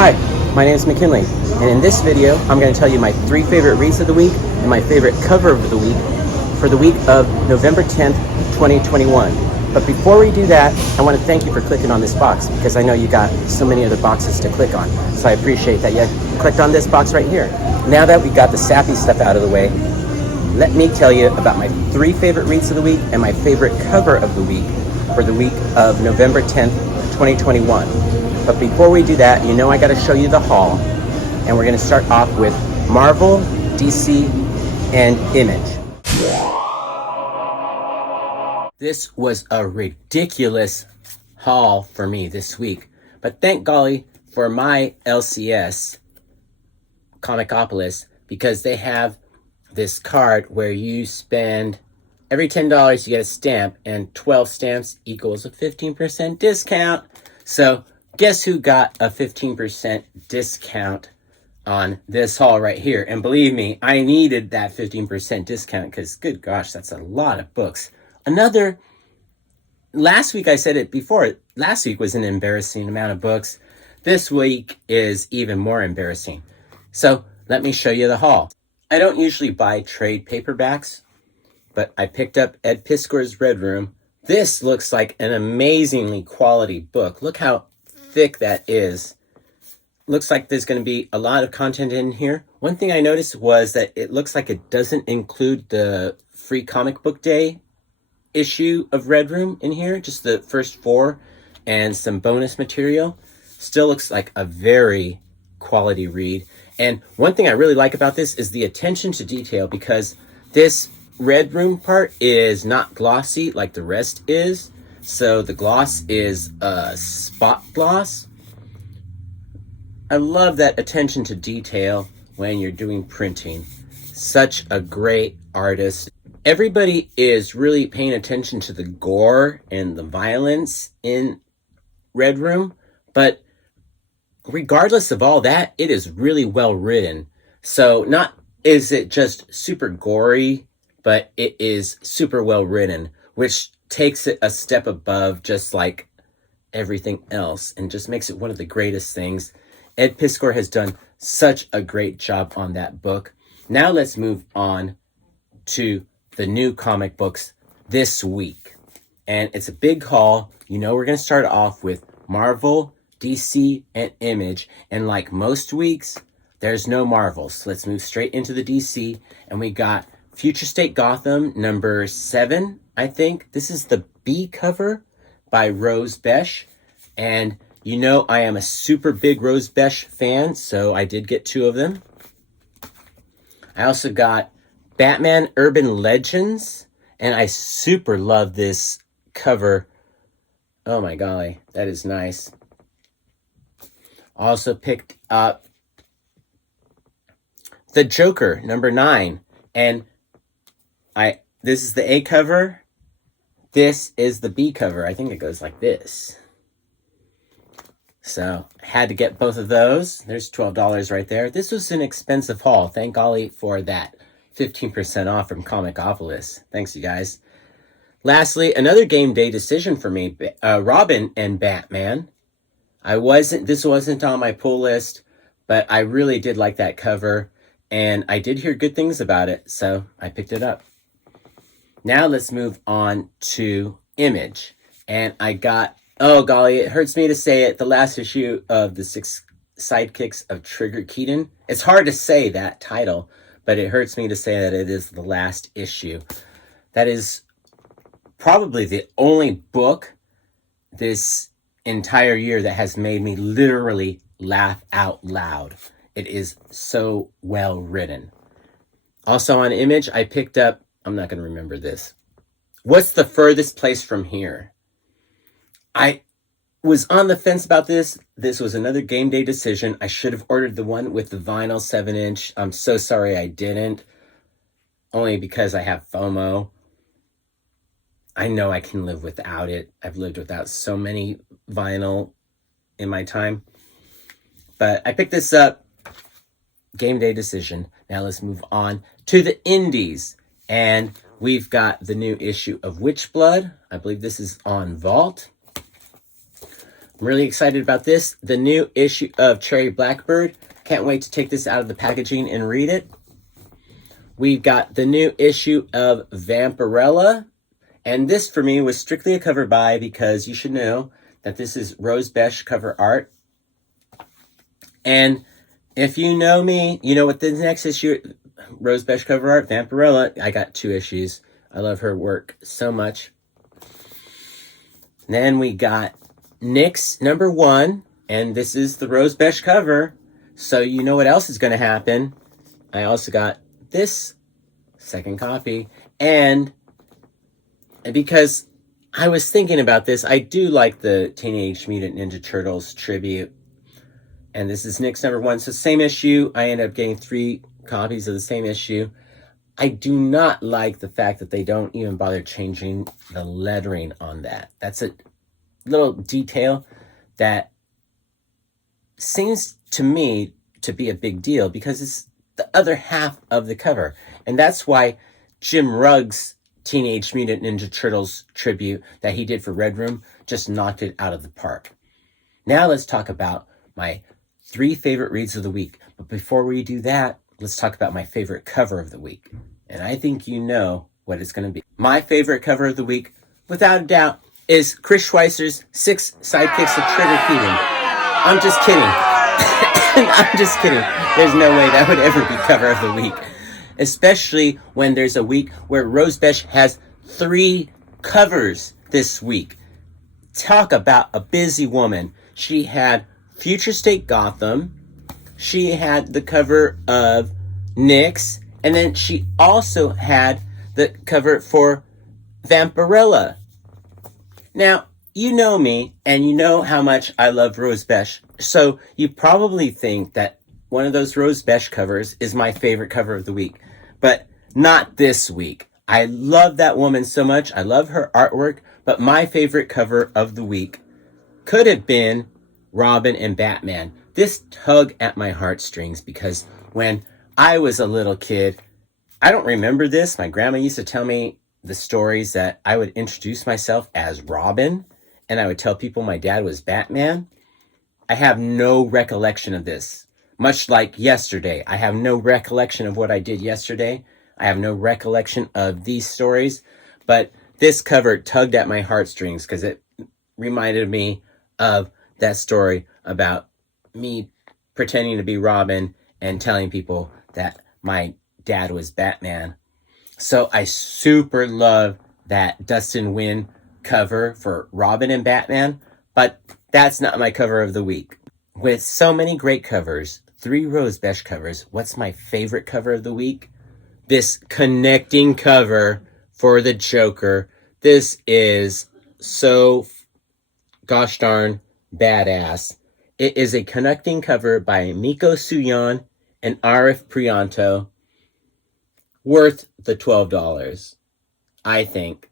Hi, my name is McKinley, and in this video, I'm going to tell you my 3 favorite reads of the week and my favorite cover of the week for the week of November 10th, 2021. But before we do that, I want to thank you for clicking on this box because I know you got so many other boxes to click on. So I appreciate that you clicked on this box right here. Now that we got the sappy stuff out of the way, let me tell you about my 3 favorite reads of the week and my favorite cover of the week for the week of November 10th, 2021. But before we do that, you know I got to show you the haul, and we're going to start off with Marvel, DC, and Image. This was a ridiculous haul for me this week, but thank golly for my LCS, Comicopolis, because they have this card where you spend every $10 you get a stamp, and 12 stamps equals a 15% discount. So guess who got a 15% discount on this haul right here? And believe me, I needed that 15% discount because, good gosh, that's a lot of books. Last week I said it before, last week was an embarrassing amount of books. This week is even more embarrassing. So let me show you the haul. I don't usually buy trade paperbacks, but I picked up Ed Piskor's Red Room. This looks like an amazingly quality book. Look how thick that is. Looks like there's going to be a lot of content in here. One thing I noticed was that it looks like it doesn't include the free comic book day issue of Red Room in here, just the first 4 and some bonus material. Still looks like a very quality read. And one thing I really like about this is the attention to detail, because this Red Room part is not glossy like the rest is. So the gloss is a spot gloss. I love that attention to detail when you're doing printing. Such a great artist. Everybody is really paying attention to the gore and the violence in Red Room, but regardless of all that, it is really well written. So not is it just super gory, but it is super well written, which takes it a step above just like everything else and just makes it one of the greatest things. Ed Piskor has done such a great job on that book. Now let's move on to the new comic books this week. And it's a big haul. You know, we're going to start off with Marvel, DC, and Image. And like most weeks, there's no Marvels. So let's move straight into the DC. And we got Future State Gotham number 7, I think. This is the B cover by Rose Besch. And you know I am a super big Rose Besch fan, so I did get 2 of them. I also got Batman Urban Legends, and I super love this cover. Oh my golly, that is nice. Also picked up The Joker number 9, and this is the A cover. This is the B cover. I think it goes like this. So I had to get both of those. There's $12 right there. This was an expensive haul. Thank golly for that 15% off from Comicopolis. Thanks, you guys. Lastly, another game day decision for me, Robin and Batman. This wasn't on my pull list, but I really did like that cover, and I did hear good things about it, so I picked it up. Now let's move on to Image. And I got, oh golly, it hurts me to say it, the last issue of the 6 Sidekicks of Trigger Keaton. It's hard to say that title, but it hurts me to say that it is the last issue. That is probably the only book this entire year that has made me literally laugh out loud. It is so well written. Also on Image, I picked up, I'm not going to remember this. What's the Furthest Place from Here? I was on the fence about this. This was another game day decision. I should have ordered the one with the vinyl 7-inch. I'm so sorry I didn't. Only because I have FOMO. I know I can live without it. I've lived without so many vinyl in my time. But I picked this up. Game day decision. Now let's move on to the indies. And we've got the new issue of Witchblood. I believe this is on Vault. I'm really excited about this. The new issue of Cherry Blackbird. Can't wait to take this out of the packaging and read it. We've got the new issue of Vampirella. And this, for me, was strictly a cover buy because you should know that this is Rose Besch cover art. And if you know me, you know what the next issue, Rose Besch cover art, Vampirella. I got 2 issues. I love her work so much. Then we got Nyx #1, and this is the Rose Besch cover. So you know what else is going to happen. I also got this second copy, and because I was thinking about this, I do like the Teenage Mutant Ninja Turtles tribute, and this is Nyx #1, so same issue. I ended up getting 3 copies of the same issue. I do not like the fact that they don't even bother changing the lettering on that. That's a little detail that seems to me to be a big deal because it's the other half of the cover. And that's why Jim Rugg's Teenage Mutant Ninja Turtles tribute that he did for Red Room just knocked it out of the park. Now let's talk about my 3 favorite reads of the week. But before we do that, let's talk about my favorite cover of the week. And I think you know what it's going to be. My favorite cover of the week, without a doubt, is Chris Schweizer's 6 Sidekicks of Trigger Keaton. I'm just kidding. I'm just kidding. There's no way that would ever be cover of the week. Especially when there's a week where Rose Besch has 3 covers this week. Talk about a busy woman. She had Future State Gotham. She had the cover of Nyx. And then she also had the cover for Vampirella. Now, you know me, and you know how much I love Rose Besch. So you probably think that one of those Rose Besch covers is my favorite cover of the week. But not this week. I love that woman so much. I love her artwork. But my favorite cover of the week could have been Robin and Batman. This tugged at my heartstrings because when I was a little kid, I don't remember this. My grandma used to tell me the stories that I would introduce myself as Robin, and I would tell people my dad was Batman. I have no recollection of this. Much like yesterday, I have no recollection of what I did yesterday. I have no recollection of these stories, but this cover tugged at my heartstrings because it reminded me of that story about me pretending to be Robin and telling people that my dad was Batman. So I super love that Dustin Nguyen cover for Robin and Batman, but that's not my cover of the week. With so many great covers, 3 Rose Besch covers, what's my favorite cover of the week? This connecting cover for the Joker. This is so gosh darn badass. It is a connecting cover by Miko Suyon and Arif Prianto, worth the $12, I think.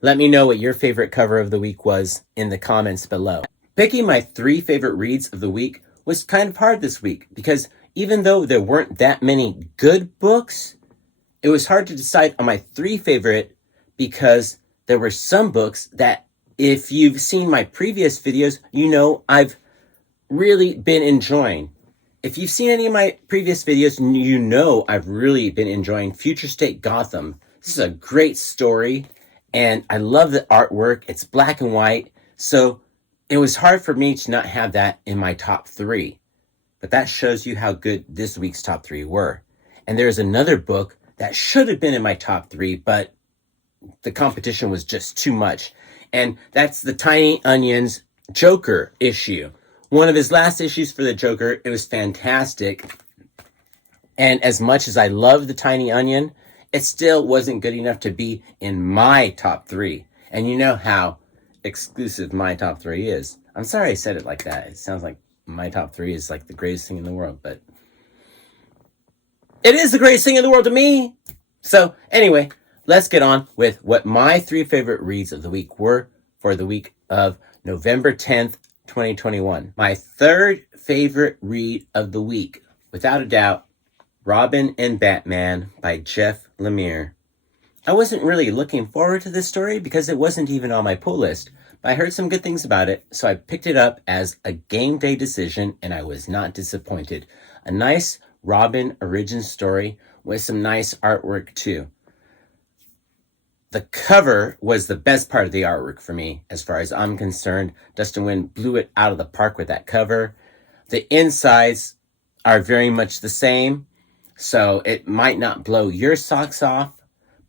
Let me know what your favorite cover of the week was in the comments below. Picking my 3 favorite reads of the week was kind of hard this week because even though there weren't that many good books, it was hard to decide on my 3 favorite because there were some books that if you've seen my previous videos, you know I've really been enjoying. If you've seen any of my previous videos, you know I've really been enjoying Future State Gotham. This is a great story, and I love the artwork. It's black and white, so it was hard for me to not have that in my top 3. But that shows you how good this week's top 3 were. And there's another book that should have been in my top 3, but the competition was just too much. And that's the Tiny Onion's Joker issue. One of his last issues for the Joker. It was fantastic. And as much as I love the Tiny Onion, it still wasn't good enough to be in my top 3. And you know how exclusive my top 3 is. I'm sorry I said it like that. It sounds like my top 3 is like the greatest thing in the world, but it is the greatest thing in the world to me. So anyway, let's get on with what my 3 favorite reads of the week were for the week of November 10th, 2021. My 3rd favorite read of the week, without a doubt, Robin and Batman by Jeff Lemire. I wasn't really looking forward to this story because it wasn't even on my pull list, but I heard some good things about it, so I picked it up as a game day decision, and I was not disappointed. A nice Robin origin story with some nice artwork too. The cover was the best part of the artwork for me, as far as I'm concerned. Dustin Nguyen blew it out of the park with that cover. The insides are very much the same, so it might not blow your socks off,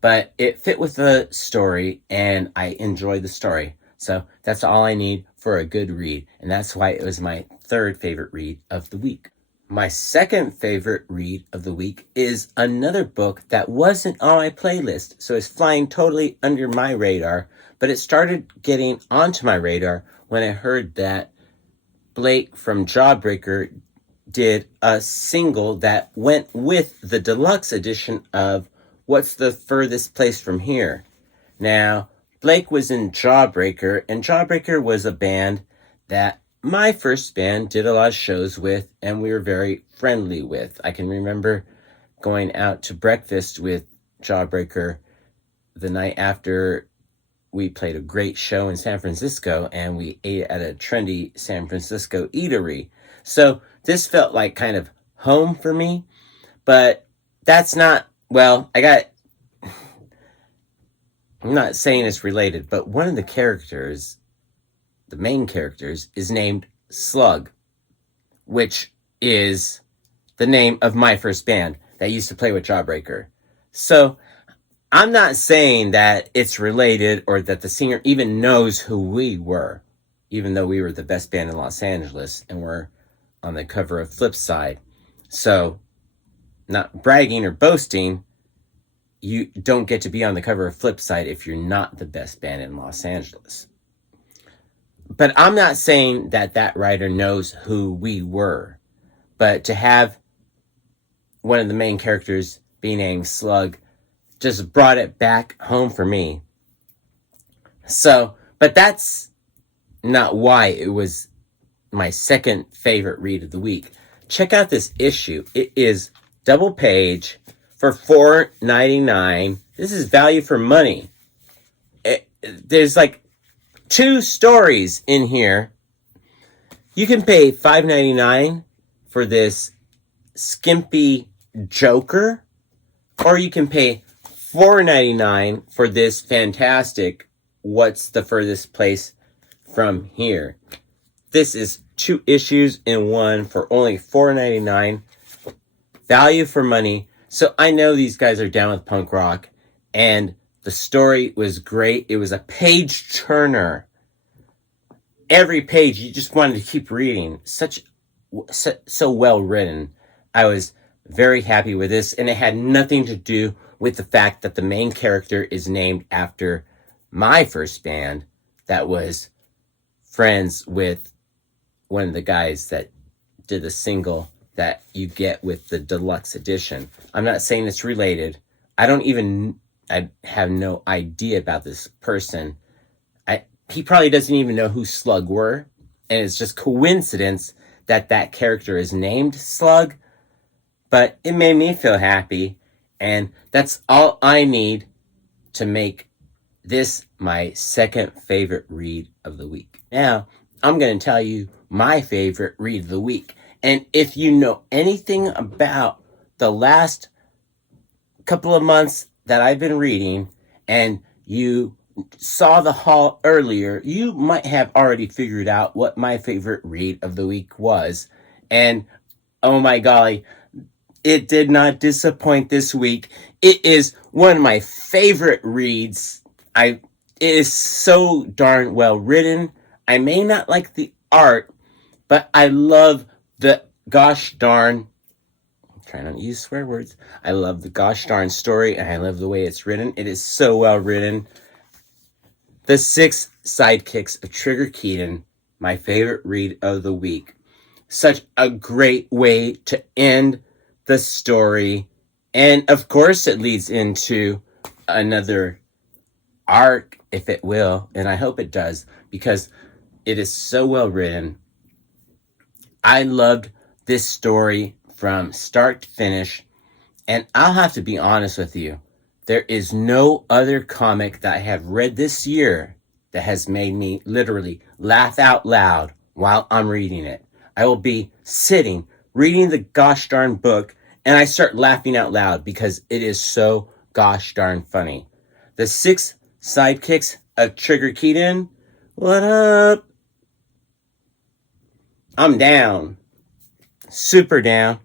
but it fit with the story, and I enjoyed the story. So that's all I need for a good read, and that's why it was my third favorite read of the week. My second favorite read of the week is another book that wasn't on my playlist, so it's flying totally under my radar, but it started getting onto my radar when I heard that Blake from Jawbreaker did a single that went with the deluxe edition of What's the Furthest Place from Here. Now, Blake was in Jawbreaker, and Jawbreaker was a band that my first band did a lot of shows with, and we were very friendly with. I can remember going out to breakfast with Jawbreaker the night after we played a great show in San Francisco, and we ate at a trendy San Francisco eatery. So this felt like kind of home for me, but that's not, well, I'm not saying it's related, but one of the characters, the main characters, is named Slug, which is the name of my first band that used to play with Jawbreaker. So I'm not saying that it's related or that the singer even knows who we were, even though we were the best band in Los Angeles and we're on the cover of Flipside. So, not bragging or boasting, you don't get to be on the cover of Flipside if you're not the best band in Los Angeles. But I'm not saying that that writer knows who we were. But to have one of the main characters be named Slug just brought it back home for me. So, but that's not why it was my second favorite read of the week. Check out this issue. It is double page for $4.99. This is value for money. There's like 2 stories in here. You can pay $5.99 for this skimpy Joker, or you can pay $4.99 for this fantastic What's the Furthest Place from Here. This is 2 issues in one for only $4.99. Value for money. So I know these guys are down with punk rock, and the story was great. It was a page turner. Every page you just wanted to keep reading. So well written. I was very happy with this, and it had nothing to do with the fact that the main character is named after my first band that was friends with one of the guys that did the single that you get with the deluxe edition. I'm not saying it's related. I have no idea about this person. He probably doesn't even know who Slug were, and it's just coincidence that that character is named Slug, but it made me feel happy, and that's all I need to make this my second favorite read of the week. Now, I'm going to tell you my favorite read of the week, and if you know anything about the last couple of months that I've been reading, and you saw the haul earlier, you might have already figured out what my favorite read of the week was. And oh my golly, it did not disappoint this week. It is one of my favorite reads. It is so darn well written. I may not like the art, but I love the gosh darn, I'm trying not to use swear words. I love the gosh darn story, and I love the way it's written. It is so well written. The 6 Sidekicks of Trigger Keaton, my favorite read of the week. Such a great way to end the story. And of course it leads into another arc, if it will. And I hope it does, because it is so well written. I loved this story from start to finish. And I'll have to be honest with you. There is no other comic that I have read this year that has made me literally laugh out loud while I'm reading it. I will be sitting, reading the gosh darn book, and I start laughing out loud because it is so gosh darn funny. The 6 Sidekicks of Trigger Keaton. What up? I'm down. Super down.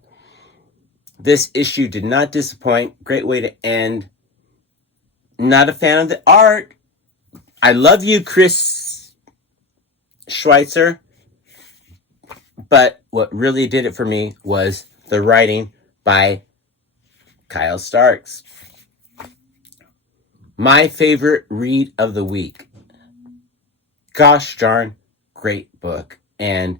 This issue did not disappoint. Great way to end. Not a fan of the art. I love you, Chris Schweitzer. But what really did it for me was the writing by Kyle Starks. My favorite read of the week. Gosh darn, great book. And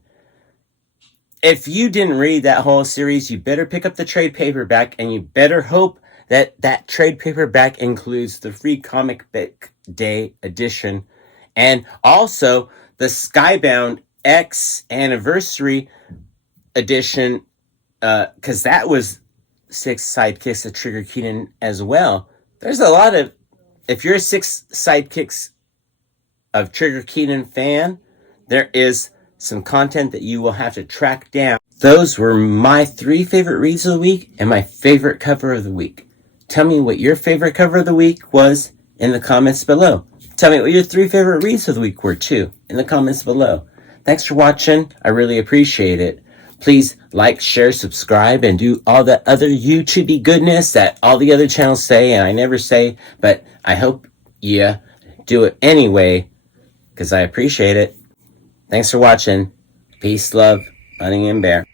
if you didn't read that whole series, you better pick up the trade paperback, and you better hope that that trade paperback includes the free comic book day edition and also the Skybound X anniversary edition, because that was 6 Sidekicks of Trigger Keaton as well. There's a lot of, if you're a 6 Sidekicks of Trigger Keaton fan, there is some content that you will have to track down. Those were my 3 favorite reads of the week and my favorite cover of the week. Tell me what your favorite cover of the week was in the comments below. Tell me what your 3 favorite reads of the week were too in the comments below. Thanks for watching. I really appreciate it. Please like, share, subscribe, and do all that other YouTube-y goodness that all the other channels say and I never say, but I hope you do it anyway because I appreciate it. Thanks for watching. Peace, love, Bunny and Bear.